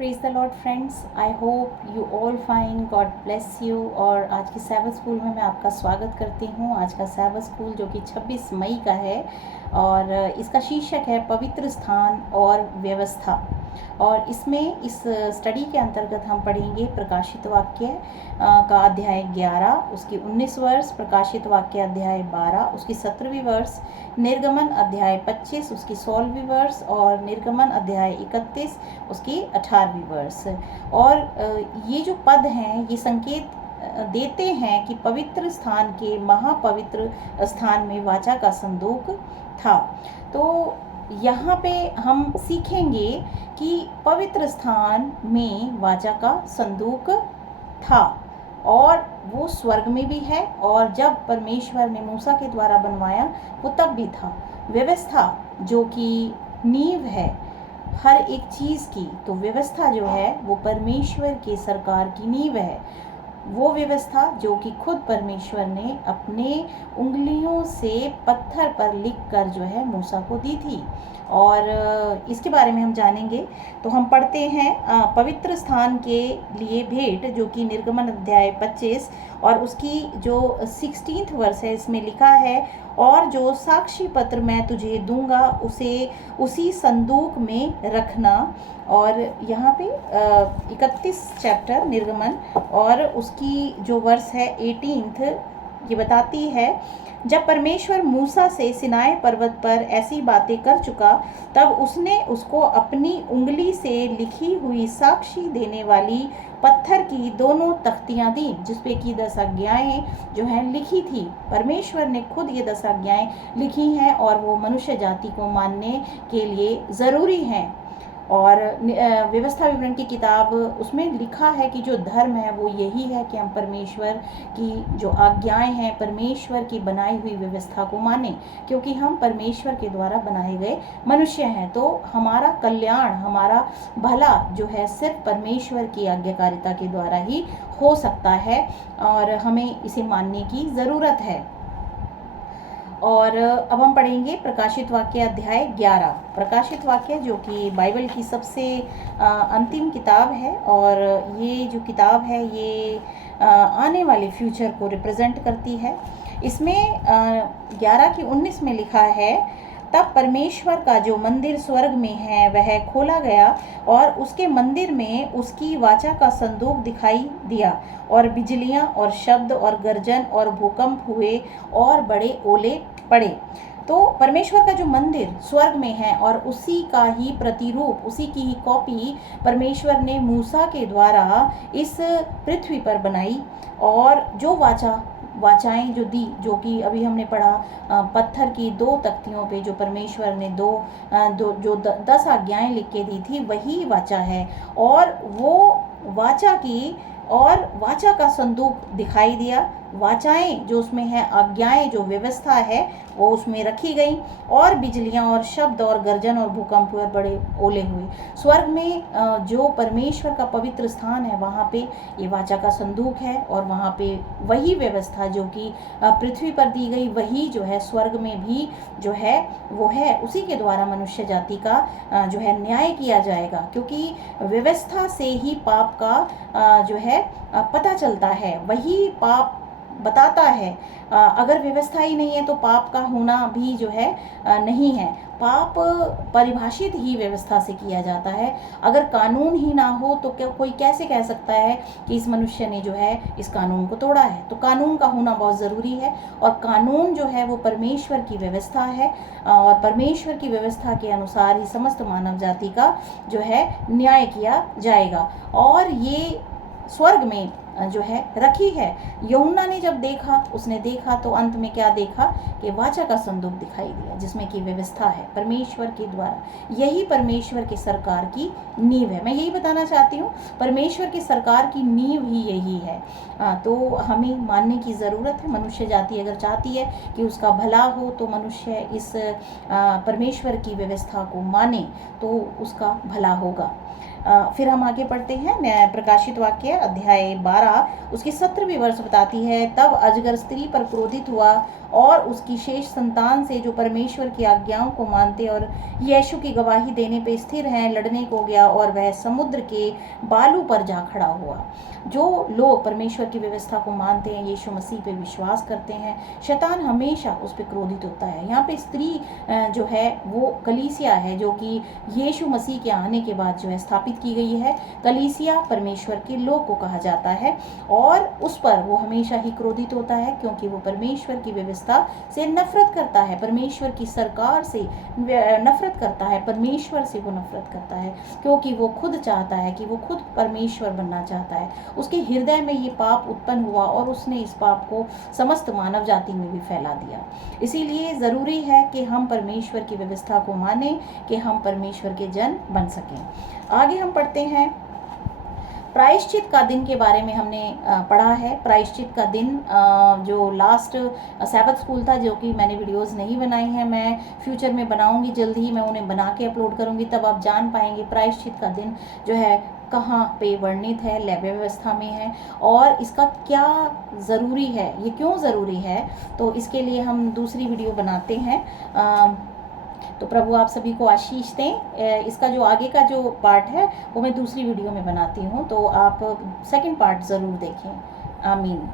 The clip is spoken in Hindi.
Praise the Lord friends, I hope you all fine, God bless you. और आज के सैबथ स्कूल में मैं आपका स्वागत करती हूँ। आज का सैबथ स्कूल जो कि 26 मई का है और इसका शीर्षक है पवित्र स्थान और व्यवस्था। और इसमें इस स्टडी के अंतर्गत हम पढ़ेंगे प्रकाशित वाक्य का अध्याय 11 उसकी 19 वर्ष, प्रकाशित वाक्य अध्याय 12 उसकी 17वीं वर्ष, निर्गमन अध्याय 25 उसकी 16वीं वर्ष और निर्गमन अध्याय 31 उसकी 18वीं वर्ष। और ये जो पद हैं ये संकेत देते हैं कि पवित्र स्थान के महापवित्र स्थान में वाचा का संदूक था। तो यहाँ पे हम सीखेंगे कि पवित्र स्थान में वाचा का संदूक था और वो स्वर्ग में भी है, और जब परमेश्वर ने मूसा के द्वारा बनवाया वो तब भी था। व्यवस्था जो कि नींव है हर एक चीज़ की, तो व्यवस्था जो है वो परमेश्वर के सरकार की नींव है। वो व्यवस्था जो कि खुद परमेश्वर ने अपने उंगलियों से पत्थर पर लिखकर जो है मूसा को दी थी, और इसके बारे में हम जानेंगे। तो हम पढ़ते हैं पवित्र स्थान के लिए भेंट, जो कि निर्गमन अध्याय 25 और उसकी जो 16th वर्ष है, इसमें लिखा है, और जो साक्षी पत्र मैं तुझे दूंगा उसे उसी संदूक में रखना। और यहाँ पे 31 चैप्टर निर्गमन और उसकी जो वर्ष है 18th ये बताती है, जब परमेश्वर मूसा से सिनाई पर्वत पर ऐसी बातें कर चुका तब उसने उसको अपनी उंगली से लिखी हुई साक्षी देने वाली पत्थर की दोनों तख्तियां दी, जिसपे की 10 आज्ञाएं जो हैं लिखी थी। परमेश्वर ने खुद ये 10 आज्ञाएं लिखी हैं और वो मनुष्य जाति को मानने के लिए ज़रूरी हैं। और व्यवस्था विवरण की किताब, उसमें लिखा है कि जो धर्म है वो यही है कि हम परमेश्वर की जो आज्ञाएं हैं, परमेश्वर की बनाई हुई व्यवस्था को मानें, क्योंकि हम परमेश्वर के द्वारा बनाए गए मनुष्य हैं। तो हमारा कल्याण, हमारा भला जो है सिर्फ परमेश्वर की आज्ञाकारिता के द्वारा ही हो सकता है और हमें इसे मानने की ज़रूरत है। और अब हम पढ़ेंगे प्रकाशित वाक्य अध्याय 11। प्रकाशित वाक्य जो कि बाइबल की सबसे अंतिम किताब है, और ये जो किताब है ये आने वाले फ्यूचर को रिप्रेजेंट करती है। इसमें 11 की 19 में लिखा है, तब परमेश्वर का जो मंदिर स्वर्ग में है वह खोला गया और उसके मंदिर में उसकी वाचा का संदूक दिखाई दिया, और बिजलियां और शब्द और गर्जन और भूकंप हुए और बड़े ओले पड़े। तो परमेश्वर का जो मंदिर स्वर्ग में है और उसी का ही प्रतिरूप, उसी की ही कॉपी परमेश्वर ने मूसा के द्वारा इस पृथ्वी पर बनाई, और जो वाचाएं जो दी, जो कि अभी हमने पढ़ा पत्थर की 2 तख्तियों पे जो परमेश्वर ने 10 आज्ञाएं लिख के दी थी, वही वाचा है। और वो वाचा की और वाचा का संदूक दिखाई दिया। वाचाएं जो उसमें है, आज्ञाएं जो व्यवस्था है वो उसमें रखी गई, और बिजलियां और शब्द और गर्जन और भूकंप हुए, बड़े ओले हुए। स्वर्ग में जो परमेश्वर का पवित्र स्थान है वहाँ पे ये वाचा का संदूक है, और वहाँ पे वही व्यवस्था जो कि पृथ्वी पर दी गई वही जो है स्वर्ग में भी जो है वो है। उसी के द्वारा मनुष्य जाति का जो है न्याय किया जाएगा, क्योंकि व्यवस्था से ही पाप का जो है पता चलता है, वही पाप बताता है। अगर व्यवस्था ही नहीं है तो पाप का होना भी जो है नहीं है। पाप परिभाषित ही व्यवस्था से किया जाता है। अगर कानून ही ना हो तो क्या कोई कैसे कह सकता है कि इस मनुष्य ने जो है इस कानून को तोड़ा है। तो कानून का होना बहुत ज़रूरी है, और कानून जो है वो परमेश्वर की व्यवस्था है, और परमेश्वर की व्यवस्था के अनुसार ही समस्त मानव जाति का जो है न्याय किया जाएगा। और ये स्वर्ग में जो है रखी है। यूहन्ना ने जब देखा, उसने देखा तो अंत में क्या देखा कि वाचा का संदूक दिखाई दिया, जिसमें की व्यवस्था है परमेश्वर के द्वारा। यही परमेश्वर की सरकार की नींव है। मैं यही बताना चाहती हूँ, परमेश्वर की सरकार की नींव ही यही है। तो हमें मानने की ज़रूरत है। मनुष्य जाति अगर चाहती है कि उसका भला हो तो मनुष्य इस परमेश्वर की व्यवस्था को माने तो उसका भला होगा। फिर हम आगे पढ़ते हैं। प्रकाशित वाक्य अध्याय 12 उसकी 17वीं वर्ष बताती है, तब अजगर स्त्री पर क्रोधित हुआ और उसकी शेष संतान से जो परमेश्वर की आज्ञाओं को मानते और यीशु की गवाही देने पे स्थिर हैं लड़ने को गया और वह समुद्र के बालू पर जा खड़ा हुआ। जो लोग परमेश्वर की व्यवस्था को मानते हैं, यीशु मसीह पे विश्वास करते हैं, शैतान हमेशा उस पर क्रोधित होता है। यहाँ पे स्त्री जो है वो कलीसिया है, जो कि यीशु मसीह के आने के बाद जो है स्थापित की गई है। कलीसिया परमेश्वर के लोग को कहा जाता है और उस पर वो हमेशा ही क्रोधित होता है, क्योंकि वो परमेश्वर की व्यवस्था से नफरत करता है, परमेश्वर की सरकार से नफरत करता है, परमेश्वर से वो नफरत करता है, क्योंकि वो खुद चाहता है कि वो खुद परमेश्वर बनना चाहता है। उसके हृदय में ये पाप उत्पन्न हुआ और उसने इस पाप को समस्त मानव जाति में भी फैला दिया। इसीलिए ज़रूरी है कि हम परमेश्वर की व्यवस्था को माने, कि हम परमेश्वर के जन बन सकें। आगे हम पढ़ते हैं, प्रायश्चित का दिन के बारे में हमने पढ़ा है। प्रायश्चित का दिन जो लास्ट सैबथ स्कूल था, जो कि मैंने वीडियोस नहीं बनाई हैं, मैं फ्यूचर में बनाऊंगी, जल्दी ही मैं उन्हें बना के अपलोड करूंगी, तब आप जान पाएंगे प्रायश्चित का दिन जो है कहाँ पे वर्णित है, लैव्य व्यवस्था में है और इसका क्या ज़रूरी है, ये क्यों ज़रूरी है। तो इसके लिए हम दूसरी वीडियो बनाते हैं। तो प्रभु आप सभी को आशीष दें। इसका जो आगे का जो पार्ट है वो मैं दूसरी वीडियो में बनाती हूँ, तो आप सेकंड पार्ट ज़रूर देखें। आमीन।